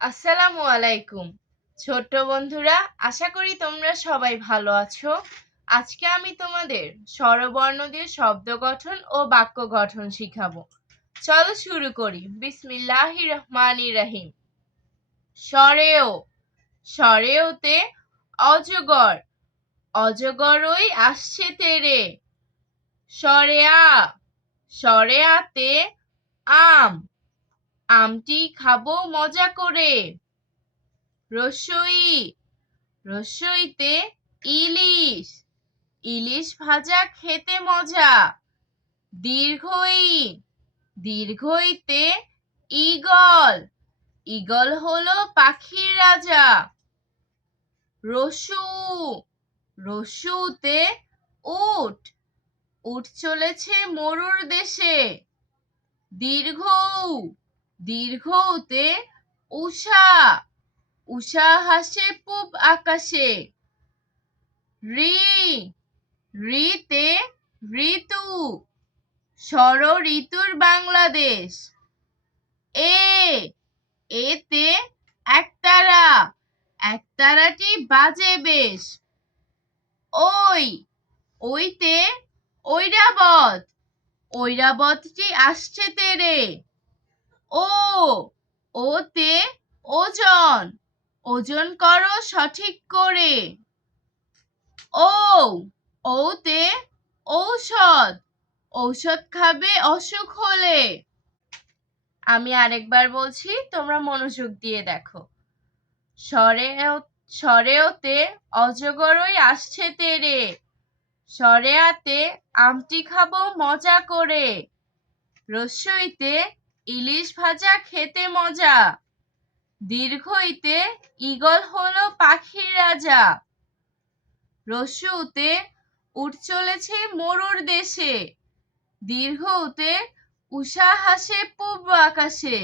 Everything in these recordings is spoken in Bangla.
আসসালামু আলাইকুম। ছোট্ট বন্ধুরা, আশা করি তোমরা সবাই ভালো আছো। আজকে আমি তোমাদের স্বরবর্ণ দিয়ে শব্দ গঠন ও বাক্য গঠন শিখাবো। চলো শুরু করি। বিসমিল্লাহির রহমানির রহিম। সরেও, সরেওতে অজগর, অজগরই আসছে তেরে। সরেয়া, সরেয়াতে আম, আমটি খাবো মজা করে। রসই, রসইতে ইলিশ, ইলিশ ভাজা খেতে মজা। দীর্ঘই, দীর্ঘইতে ঈগল, ঈগল হলো পাখির রাজা। রসু, রসুতে উট, উট চলেছে মরুর দেশে। দীর্ঘৌ, দীর্ঘৌতে উষা, উষা হাসে পূব আকাশে। ঋ, ঋতে ঋতু, ষড় ঋতুর বাংলাদেশ। এ, এতে একতারা, একতারাটি বাজে বেশ। ওই, ওইতে ঐরাবত, ঐরাবতটি আসছে তেরে। ও, ওতে ওজন, ওজন করো সঠিক করে। ও, ওতে ঔষধ, ঔষধ খাবে অসুখ হলে। আমি আরেকবার বলছি, তোমরা মনোযোগ দিয়ে দেখো। সরেও, সরেওতে অজগরই আসছে তেরে। সরেয়াতে আমটি খাবো মজা করে। রসইতে ইলিশ ভাজা খেতে মজা। দীর্ঘইতে ঈগল হলো পাখির রাজা। রসুতে উট চলেছে মরুর দেশে। দীর্ঘতে উষা হাসে পূব আকাশে।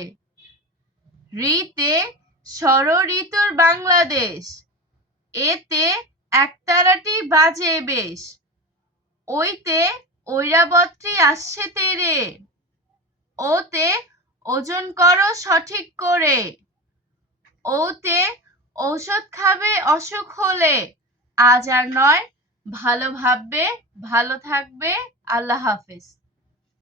ঋতে ষড় ঋতুর বাংলাদেশ। এতে একতারাটি বাজে বেশ। ওইতে ঐরাবতটি আসছে তেরে। ওতে ওজন করো সঠিক করে। ওতে ঔষধ খাবে অসুখ হলে। আজ আর নয়, ভালো ভাববে, ভালো থাকবে। আল্লাহ হাফেজ।